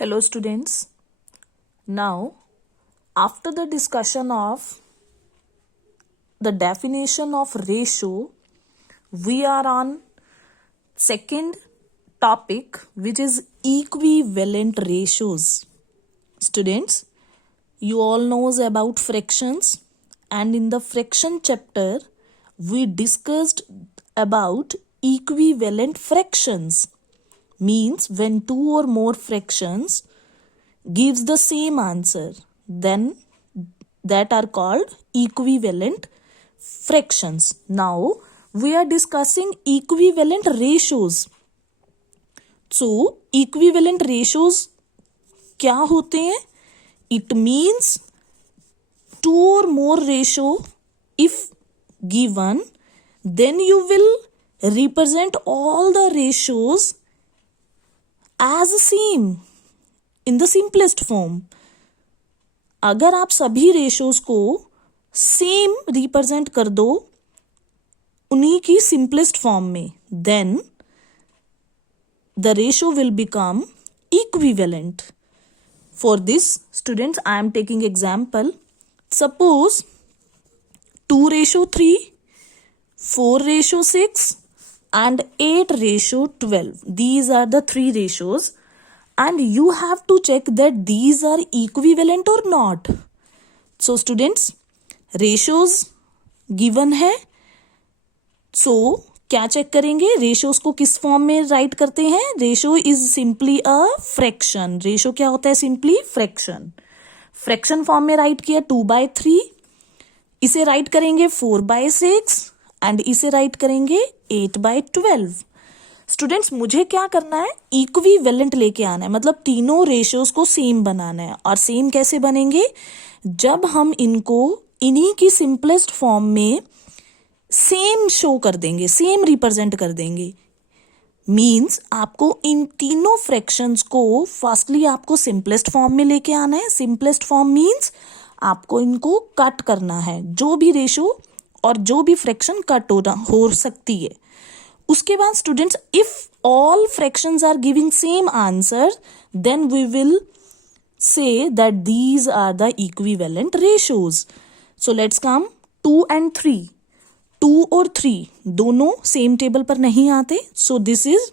Hello students. Now, after the discussion of the definition of ratio, we are on second topic, which is equivalent ratios. Students, you all knows about fractions, and in the fraction chapter we discussed about equivalent fractions. Means when two or more fractions gives the same answer, then that are called equivalent fractions. Now we are discussing equivalent ratios. So equivalent ratios क्या होते हैं? It means two or more ratio if given, then you will represent all the ratios as same in the simplest form. अगर आप सभी ratios को same represent कर दो उन्हीं की सिंपलेस्ट फॉर्म में, then the ratio will become equivalent. For this students I am taking example. Suppose 2:3, 4:6 and 8:12. These are the three ratios and you have to check that these are equivalent or not. So students, ratios given है, so क्या check करेंगे? Ratios को किस form में right करते हैं? Ratio is simply a fraction. Ratio क्या होता है? Simply fraction. फ्रैक्शन फॉर्म में राइट किया 2/3, इसे राइट करेंगे 4/6 एंड इसे राइट करेंगे 8/12. स्टूडेंट्स, मुझे क्या करना है? इक्विवेलेंट लेके आना है, मतलब तीनों रेशियोज को सेम बनाना है. और सेम कैसे बनेंगे? जब हम इनको इन्हीं की सिंपलेस्ट फॉर्म में सेम शो कर देंगे, सेम रिप्रेजेंट कर देंगे. मीन्स आपको इन तीनों फ्रैक्शंस को फर्स्टली आपको सिंपलेस्ट फॉर्म में लेके आना है. सिंपलेस्ट फॉर्म मीन्स आपको इनको कट करना है. जो भी रेशियो और जो भी फ्रैक्शन कट हो सकती है. उसके बाद students, if all fractions are giving same answer, then we will say that these are the equivalent ratios. So let's come 2 and 3. 2 और 3 दोनों सेम टेबल पर नहीं आते, सो this is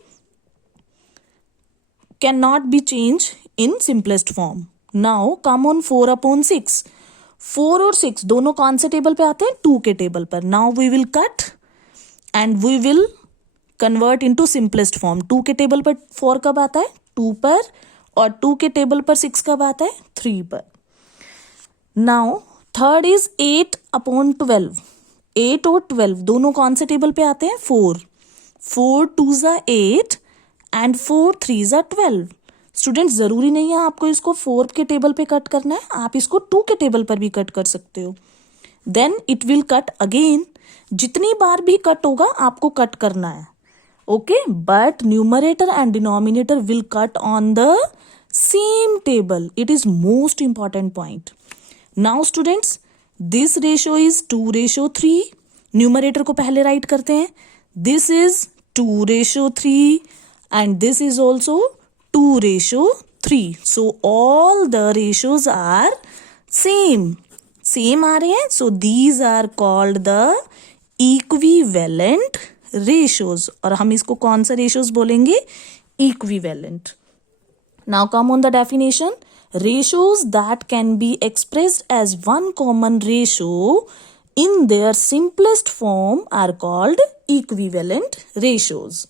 can not be change in simplest form. Now come on 4/6. 4 और 6 दोनों कौन से table पे आते हैं? 2 के टेबल पर. Now we will cut and we will convert into simplest form. 2 के टेबल पर 4 कब आता है? 2 पर. और 2 के टेबल पर 6 कब आता है? 3 पर. Now third is 8/12. 8 और 12 दोनों कौन से टेबल पे आते हैं? 4. 4 2s are 8 and 4 3s are 12. Students, जरूरी नहीं है आपको इसको 4 के टेबल पे कट करना है, आप इसको 2 के टेबल पर भी कट कर सकते हो. Then it will cut again. जितनी बार भी कट होगा आपको कट करना है. Okay, but numerator and denominator will cut on the same table. It is most important point. Now students, this ratio is 2:3. Numerator को पहले राइट करते हैं. This is 2:3 and this is also 2:3. So all the ratios are same आ रहे हैं. So these are called the equivalent ratios. और हम इसको कौन सा ratios बोलेंगे? Equivalent. Now come on the definition. Ratios that can be expressed as one common ratio in their simplest form are called equivalent ratios.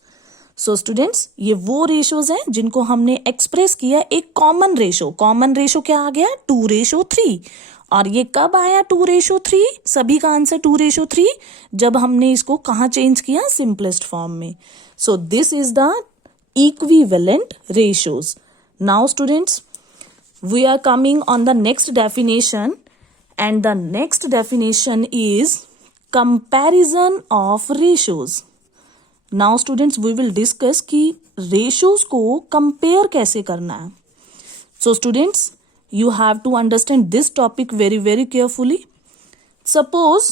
So students, ये वो ratios हैं जिनको हमने एक्सप्रेस किया एक कॉमन रेशियो. कॉमन रेशियो क्या आ गया? 2:3. और ये कब आया 2:3? सभी का आंसर 2:3 जब हमने इसको कहाँ चेंज किया? सिंपलेस्ट फॉर्म में. So this is the equivalent ratios. Now students, we are coming on the next definition and the next definition is comparison of ratios. Now students, we will discuss कि ratios को compare कैसे करना है. So students, you have to understand this topic very very carefully. Suppose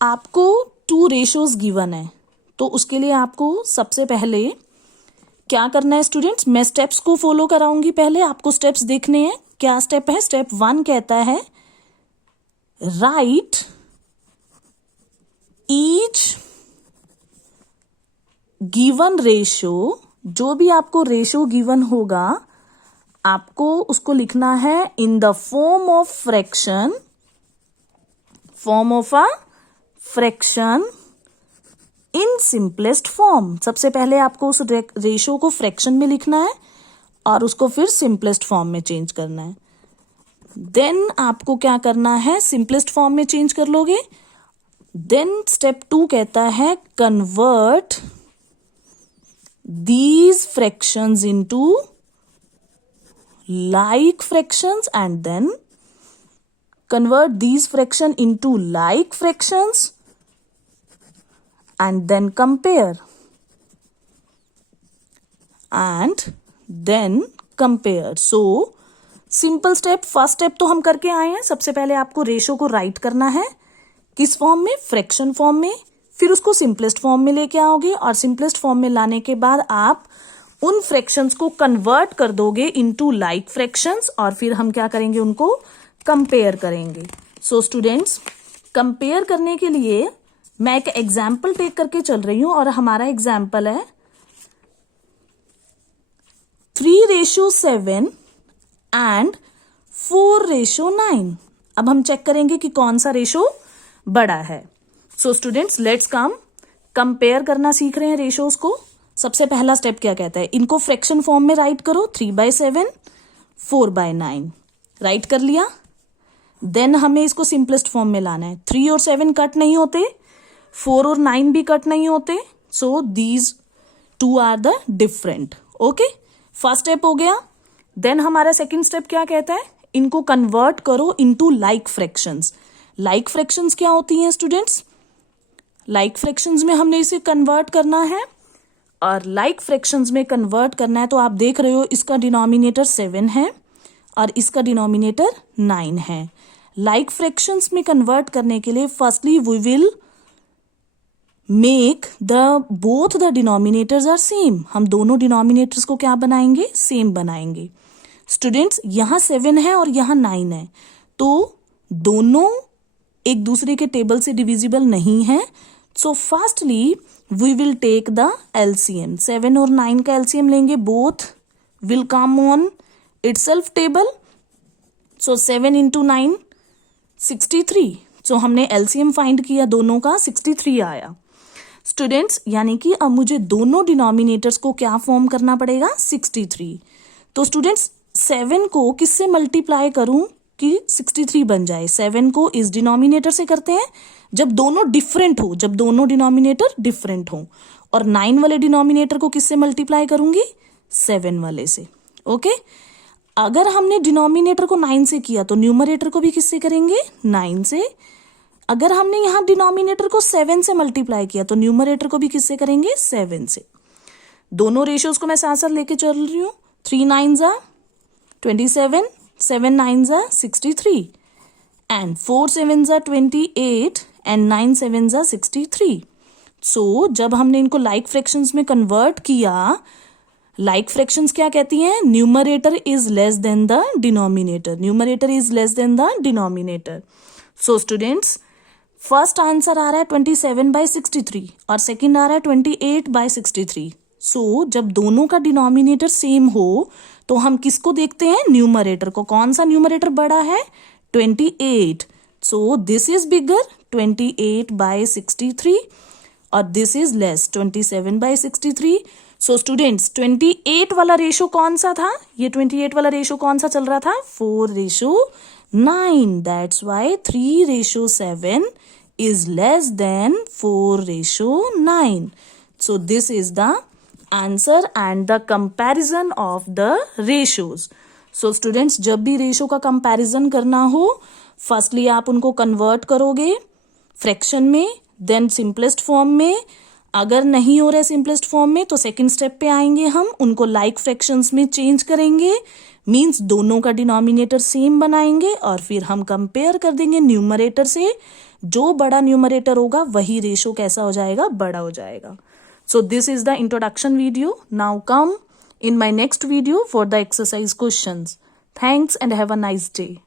आपको 2 ratios given है, तो उसके लिए आपको सबसे पहले क्या करना है स्टूडेंट्स, मैं स्टेप्स को फॉलो कराऊंगी, पहले आपको स्टेप्स देखने हैं। क्या स्टेप है? स्टेप 1 कहता है राइट ईच गिवन रेशो, जो भी आपको रेशो गिवन होगा आपको उसको लिखना है in the form of fraction, form of a fraction in simplest form. सबसे पहले आपको उस रेशो को फ्रैक्शन में लिखना है और उसको फिर सिंपलेस्ट फॉर्म में चेंज करना है। देन आपको क्या करना है, सिंपलेस्ट फॉर्म में चेंज कर लोगे। देन स्टेप 2 कहता है convert these fractions into like fractions and then convert these fraction into like fractions and then compare so simple step, first step तो हम करके आए हैं। सबसे पहले आपको रेशो को राइट करना है, किस फॉर्म में? फ्रैक्शन फॉर्म में। फिर उसको सिंपलेस्ट फॉर्म में लेके आओगे और सिंपलेस्ट फॉर्म में लाने के बाद आप उन फ्रैक्शंस को कन्वर्ट कर दोगे इनटू लाइक फ्रैक्शंस और फिर हम क्या करेंगे, उनको कंपेयर करेंगे। सो स्टूडेंट्स, कंपेयर करने के लिए मैं एक एग्जाम्पल टेक करके चल रही हूं और हमारा एग्जाम्पल है 3:7 एंड 4:9। अब हम चेक करेंगे कि कौन सा रेशो बड़ा है। So students, let's come compare करना सीख रहे हैं रेशोज को। सबसे पहला स्टेप क्या कहता है, इनको फ्रैक्शन फॉर्म में राइट करो। 3/7 4/9 राइट कर लिया। देन हमें इसको सिंपलेस्ट फॉर्म में लाना है। 3 और 7 कट नहीं होते, 4 और 9 भी कट नहीं होते, so these 2 are the different. Okay, first step हो गया। देन हमारा सेकेंड स्टेप क्या कहता है, इनको कन्वर्ट करो into like fractions. Like fractions क्या होती हैं स्टूडेंट्स? लाइक फ्रैक्शंस में हमने इसे कन्वर्ट करना है और लाइक फ्रैक्शंस में कन्वर्ट करना है तो आप देख रहे हो इसका डिनोमिनेटर 7 है और इसका डिनोमिनेटर 9 है। लाइक फ्रैक्शंस में कन्वर्ट करने के लिए firstly we will make both the denominators are same. हम दोनों डिनोमिनेटर्स को क्या बनाएंगे, सेम बनाएंगे। स्टूडेंट्स, यहां 7 है और यहां 9 है तो दोनों एक दूसरे के टेबल से डिविजिबल नहीं है। So firstly we will take the LCM. 7 और 9 का एलसीएम लेंगे, both will come on itself table. So 7 into 9 63। So हमने एलसीएम फाइंड किया, दोनों का 63 आया। स्टूडेंट्स, यानी कि अब मुझे दोनों डिनोमिनेटर्स को क्या फॉर्म करना पड़ेगा, 63। तो स्टूडेंट्स, 7 को किससे मल्टीप्लाई करूं कि 63 बन जाए? 7 को इस डिनोमिनेटर से करते हैं जब दोनों डिफरेंट हो, जब दोनों डिनोमिनेटर डिफरेंट हो। और 9 वाले डिनोमिनेटर को किससे मल्टीप्लाई करूंगी? 7 वाले से। ओके, अगर हमने डिनोमिनेटर को 9 से किया तो न्यूमरेटर को भी किससे करेंगे? 9 से। अगर हमने यहां डिनोमिनेटर को 7 से मल्टीप्लाई किया तो न्यूमरेटर को भी किससे करेंगे? 7 से। दोनों रेशियोज को मैं साथ साथ लेके चल रही हूं। 3 9s are 27, 7 9s are 63 and 4 7s are 28 and 9 7s are 63। सो जब हमने इनको लाइक फ्रैक्शंस में कन्वर्ट किया, लाइक फ्रैक्शंस क्या कहती हैं? Numerator is less than the denominator, numerator is less than the denominator. So students, first answer आ रहा है 27/63 और सेकंड आ रहा है 28/63। सो जब दोनों का डिनोमिनेटर सेम हो तो हम किसको देखते हैं? न्यूमरेटर को। कौन सा न्यूमरेटर बड़ा है? 28। सो दिस इज बिगर 28/63 और this is less 27/63। So students, 28 वाला रेशो कौन सा था? ये 28 वाला रेशो कौन सा चल रहा था? 4:9। That's why 3:7 is less than 4:9. So this is the answer and the comparison of the ratios. So students, जब भी रेशो का कंपैरिजन करना हो, फर्स्टली आप उनको कन्वर्ट करोगे फ्रैक्शन में, देन सिंपलेस्ट फॉर्म में। अगर नहीं हो रहा सिंपलेस्ट फॉर्म में तो सेकंड स्टेप पे आएंगे, हम उनको लाइक फ्रैक्शंस में चेंज करेंगे, मींस दोनों का डिनोमिनेटर सेम बनाएंगे और फिर हम कंपेयर कर देंगे न्यूमरेटर से। जो बड़ा न्यूमरेटर होगा वही रेशो कैसा हो जाएगा? बड़ा हो जाएगा। So this is the introduction video. Now come in my next video for the exercise questions. Thanks and have a nice day.